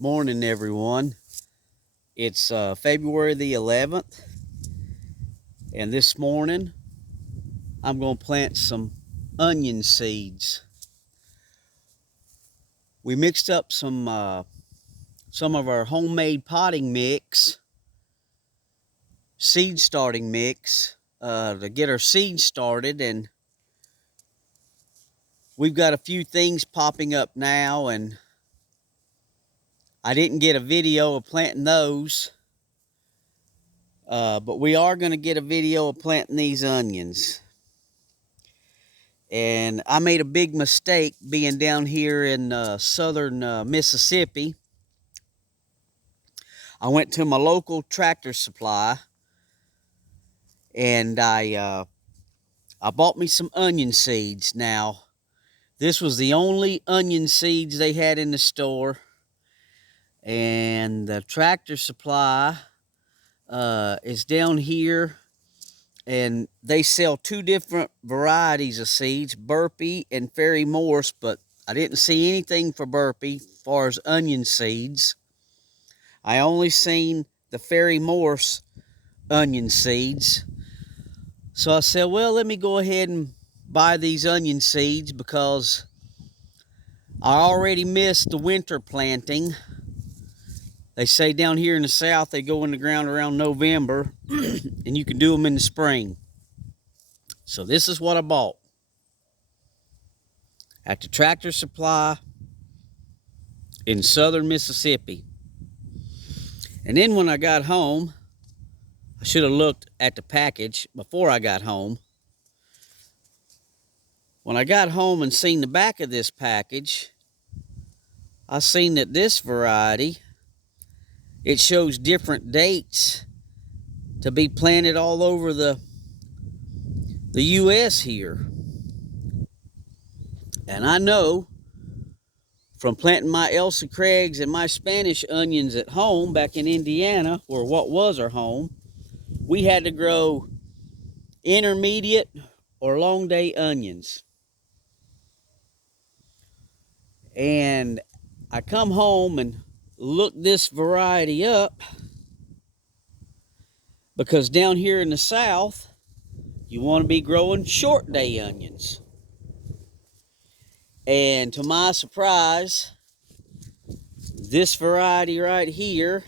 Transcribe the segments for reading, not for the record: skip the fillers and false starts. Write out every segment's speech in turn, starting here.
Morning, everyone. It's February the 11th, and this morning I'm going to plant some onion seeds. We mixed up some of our homemade potting mix, seed starting mix, to get our seeds started, and we've got a few things popping up now, and I didn't get a video of planting those. But we are going to get a video of planting these onions. And I made a big mistake being down here in southern Mississippi. I went to my local Tractor Supply and I bought me some onion seeds. Now, this was the only onion seeds they had in the store. And the Tractor Supply is down here, and they sell two different varieties of seeds, Burpee and Fairy Morse, but I didn't see anything for Burpee as far as onion seeds. I only seen the Fairy Morse onion seeds. So I said, well, let me go ahead and buy these onion seeds because I already missed the winter planting. They say down here in the south they go in the ground around November and you can do them in the spring. So this is what I bought at the Tractor Supply in southern Mississippi. And then when I got home, I should have looked at the package before I got home. When I got home and seen the back of this package, I seen that this variety, it shows different dates to be planted all over the U.S. here. And I know from planting my Elsa Craigs and my Spanish onions at home back in Indiana, or what was our home, we had to grow intermediate or long day onions. And I come home and looked this variety up because down here in the south, you want to be growing short day onions. And to my surprise, this variety right here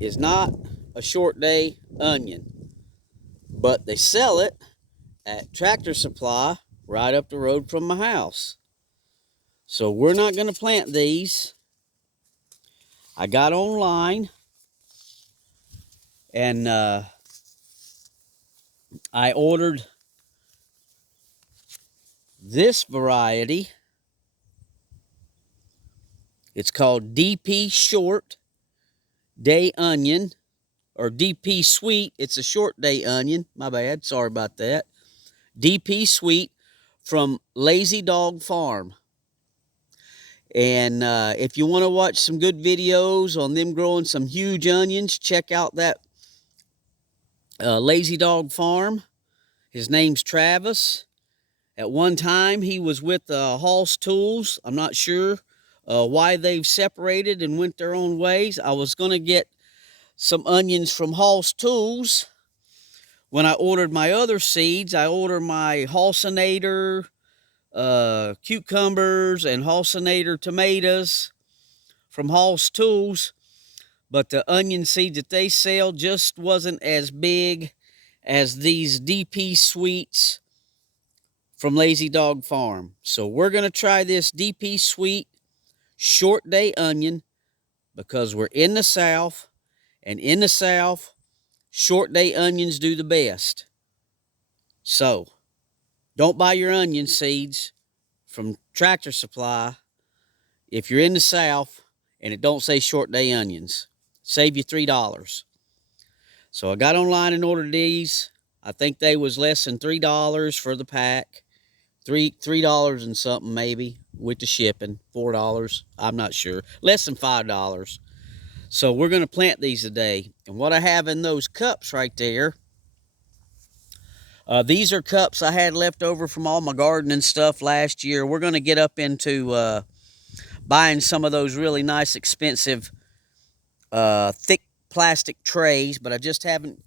is not a short day onion, but they sell it at Tractor Supply right up the road from my house. So we're not going to plant these. I got online and I ordered this variety. It's called DP Short Day Onion, or DP Sweet. It's a short day onion. My bad. Sorry about that. DP Sweet from Lazy Dog Farm. And if you want to watch some good videos on them growing some huge onions, check out that Lazy Dog Farm. His name's Travis. At one time, he was with Halls Tools. I'm not sure why they've separated and went their own ways. I was going to get some onions from Halls Tools. When I ordered my other seeds, I ordered my Halcinator cucumbers and Halcinator tomatoes from Halls Tools, but the onion seeds that they sell just wasn't as big as these DP Sweets from Lazy Dog Farm. So we're going to try this DP Sweet short day onion because we're in the south, and in the south, short day onions do the best. So don't buy your onion seeds from Tractor Supply if you're in the south and it don't say short day onions. Save you $3. So I got online and ordered these. I think they was less than $3 for the pack. $3 and something maybe with the shipping. $4, I'm not sure. Less than $5. So we're going to plant these today. And what I have in those cups right there, these are cups I had left over from all my gardening stuff last year. We're going to get up into buying some of those really nice, expensive, thick plastic trays, but I just haven't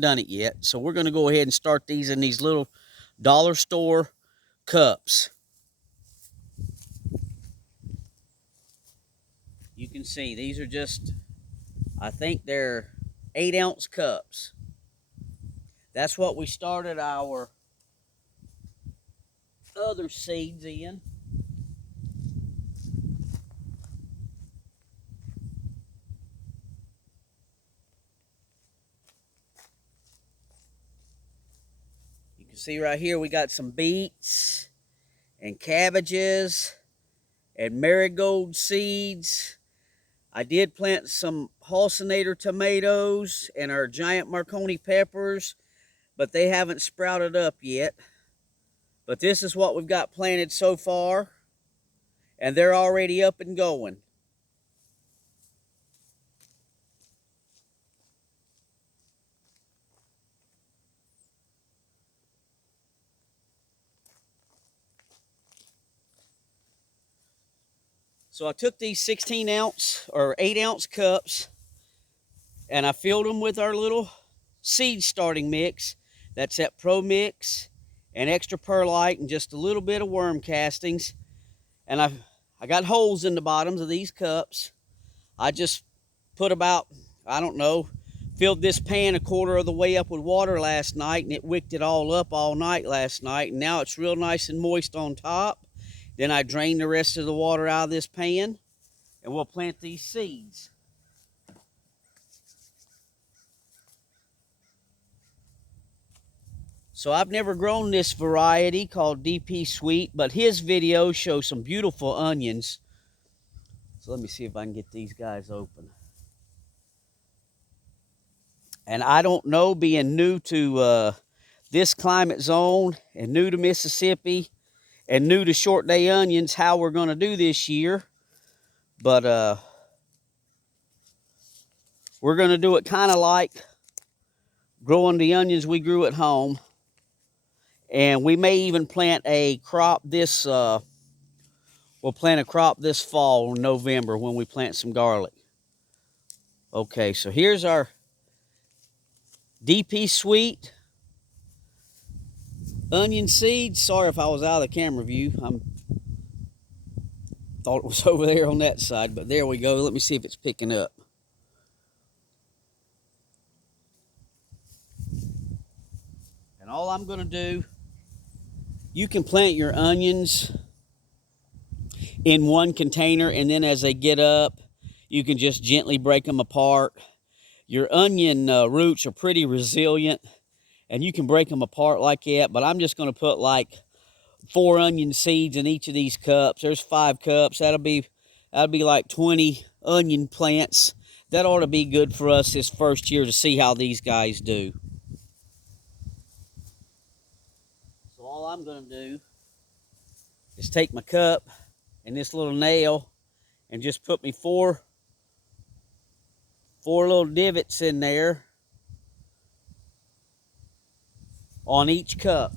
done it yet. So we're going to go ahead and start these in these little dollar store cups. You can see these are just, I think they're 8-ounce cups. That's what we started our other seeds in. You can see right here we got some beets and cabbages and marigold seeds. I did plant some Halcinator tomatoes and our giant Marconi peppers, but they haven't sprouted up yet. But this is what we've got planted so far, and they're already up and going. So I took these 16-ounce or 8-ounce cups and I filled them with our little seed starting mix. That's that Pro Mix and extra perlite and just a little bit of worm castings. And I got holes in the bottoms of these cups. I just put about, I don't know, filled this pan a quarter of the way up with water last night, and it wicked it all up all night last night, and now it's real nice and moist on top. Then I drain the rest of the water out of this pan, and we'll plant these seeds. So I've never grown this variety called DP Sweet, but his videos show some beautiful onions. So let me see if I can get these guys open. And I don't know, being new to this climate zone and new to Mississippi and new to short day onions, how we're going to do this year. But we're going to do it kind of like growing the onions we grew at home. And we may even plant a crop this, we'll plant a crop this fall in November when we plant some garlic. Okay, so here's our DP Sweet onion seeds. Sorry if I was out of the camera view. Thought it was over there on that side, but there we go. Let me see if it's picking up. And all I'm going to do, you can plant your onions in one container, and then as they get up, you can just gently break them apart. Your onion roots are pretty resilient, and you can break them apart like that, but I'm just going to put like 4 onion seeds in each of these cups. There's 5 cups. That'll be like 20 onion plants. That ought to be good for us this first year to see how these guys do. So all I'm going to do is take my cup and this little nail and just put me four little divots in there on each cup.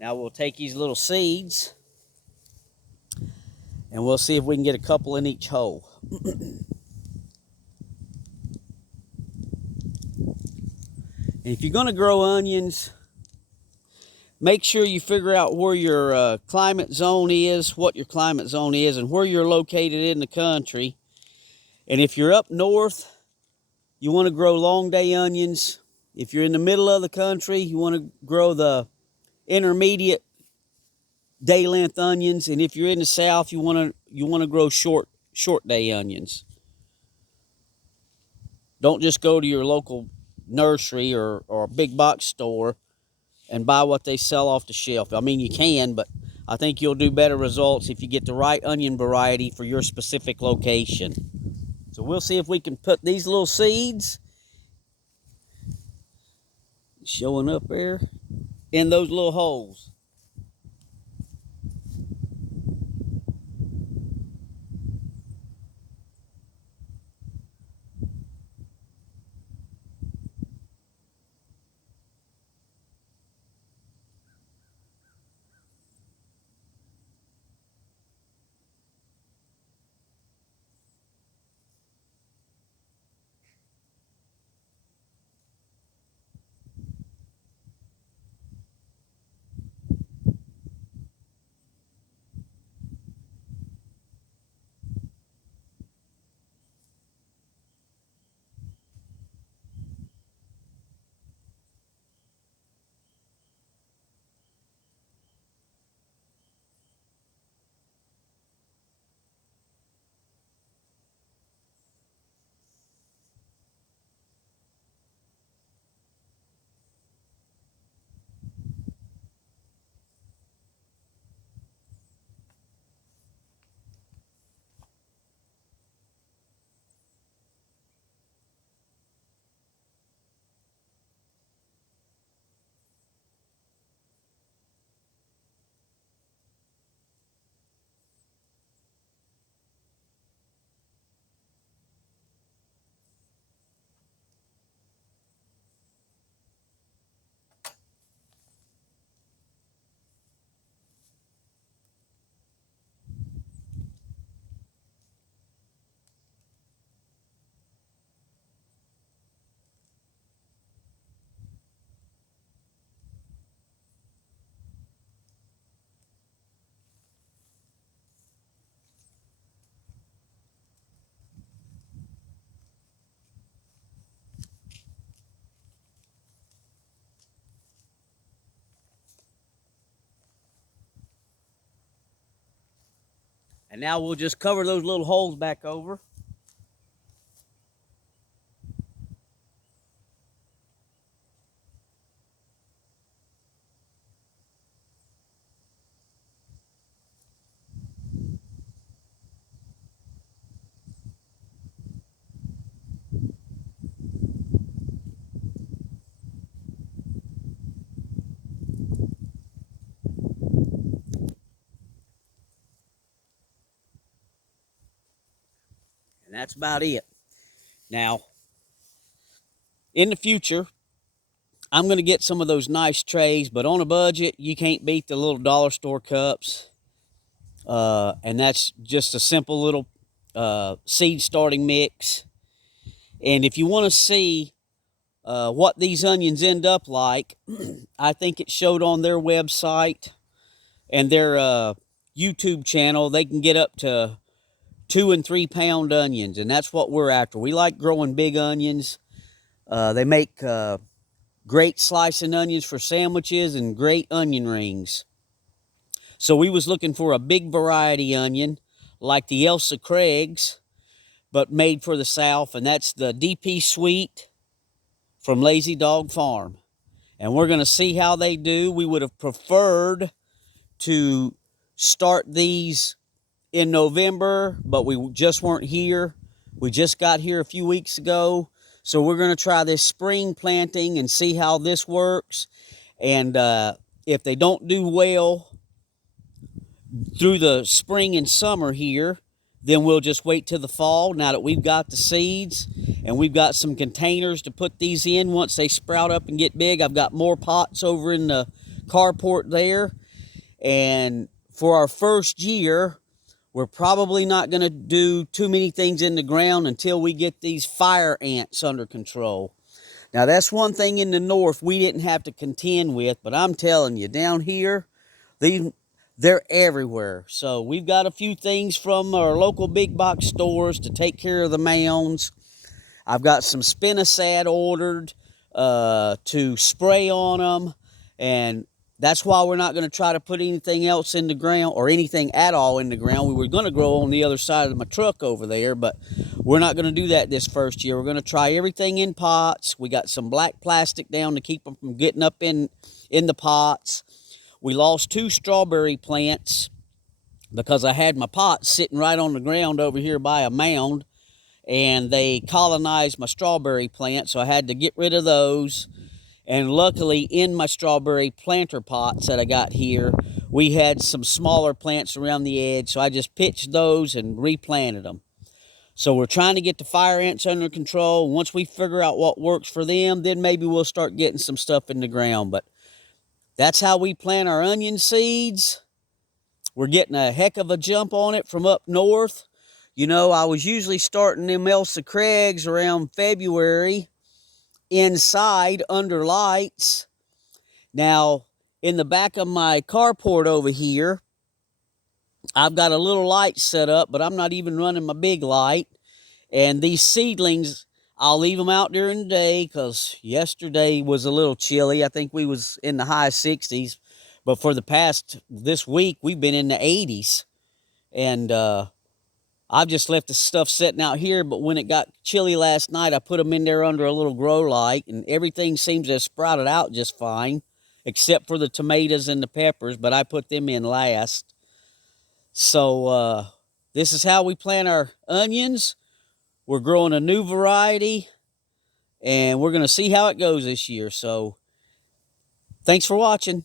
Now we'll take these little seeds and we'll see if we can get a couple in each hole. And if you're going to grow onions, make sure you figure out where your climate zone is, what your climate zone is, and where you're located in the country. And if you're up north, you want to grow long day onions. If you're in the middle of the country, you want to grow the intermediate day length onions. And if you're in the south, you want to grow short day onions. Don't just go to your local nursery or big box store and buy what they sell off the shelf. I mean, you can, but I think you'll do better results if you get the right onion variety for your specific location. So we'll see if we can put these little seeds showing up there in those little holes. And now we'll just cover those little holes back over. And that's about it. Now, in the future, I'm going to get some of those nice trays, but on a budget, you can't beat the little dollar store cups. And that's just a simple little seed starting mix. And if you want to see what these onions end up like, I think it showed on their website and their YouTube channel. They can get up to 2 and 3 pound onions, and that's what we're after. We like growing big onions. They make great slicing onions for sandwiches and great onion rings. So we was looking for a big variety onion like the Elsa Craig's, but made for the South, and that's the DP Sweet from Lazy Dog Farm. And we're going to see how they do. We would have preferred to start these in November, but we just weren't here. We just got here a few weeks ago. So we're going to try this spring planting and see how this works. And if they don't do well through the spring and summer here, then we'll just wait till the fall now that we've got the seeds and we've got some containers to put these in once they sprout up and get big. I've got more pots over in the carport there. And for our first year, we're probably not going to do too many things in the ground until we get these fire ants under control. Now, that's one thing in the north we didn't have to contend with, but I'm telling you, down here, they're everywhere. So we've got a few things from our local big box stores to take care of the mounds. I've got some spinosad ordered to spray on them, and that's why we're not going to try to put anything else in the ground or anything at all in the ground. We were going to grow on the other side of my truck over there, but we're not going to do that this first year. We're going to try everything in pots. We got some black plastic down to keep them from getting up in the pots. We lost 2 strawberry plants because I had my pots sitting right on the ground over here by a mound, and they colonized my strawberry plant, so I had to get rid of those. And luckily, in my strawberry planter pots that I got here, we had some smaller plants around the edge, so I just pitched those and replanted them. So we're trying to get the fire ants under control. Once we figure out what works for them, then maybe we'll start getting some stuff in the ground. But that's how we plant our onion seeds. We're getting a heck of a jump on it from up north. You know, I was usually starting them Elsa Craigs around February inside under lights. Now, in the back of my carport over here, I've got a little light set up, but I'm not even running my big light. And these seedlings, I'll leave them out during the day because yesterday was a little chilly. I think we was in the high 60s. But for the past, this week, we've been in the 80s. And I've just left the stuff sitting out here. But when it got chilly last night, I put them in there under a little grow light. And everything seems to have sprouted out just fine, except for the tomatoes and the peppers. But I put them in last. So this is how we plant our onions. We're growing a new variety, and we're going to see how it goes this year. So thanks for watching.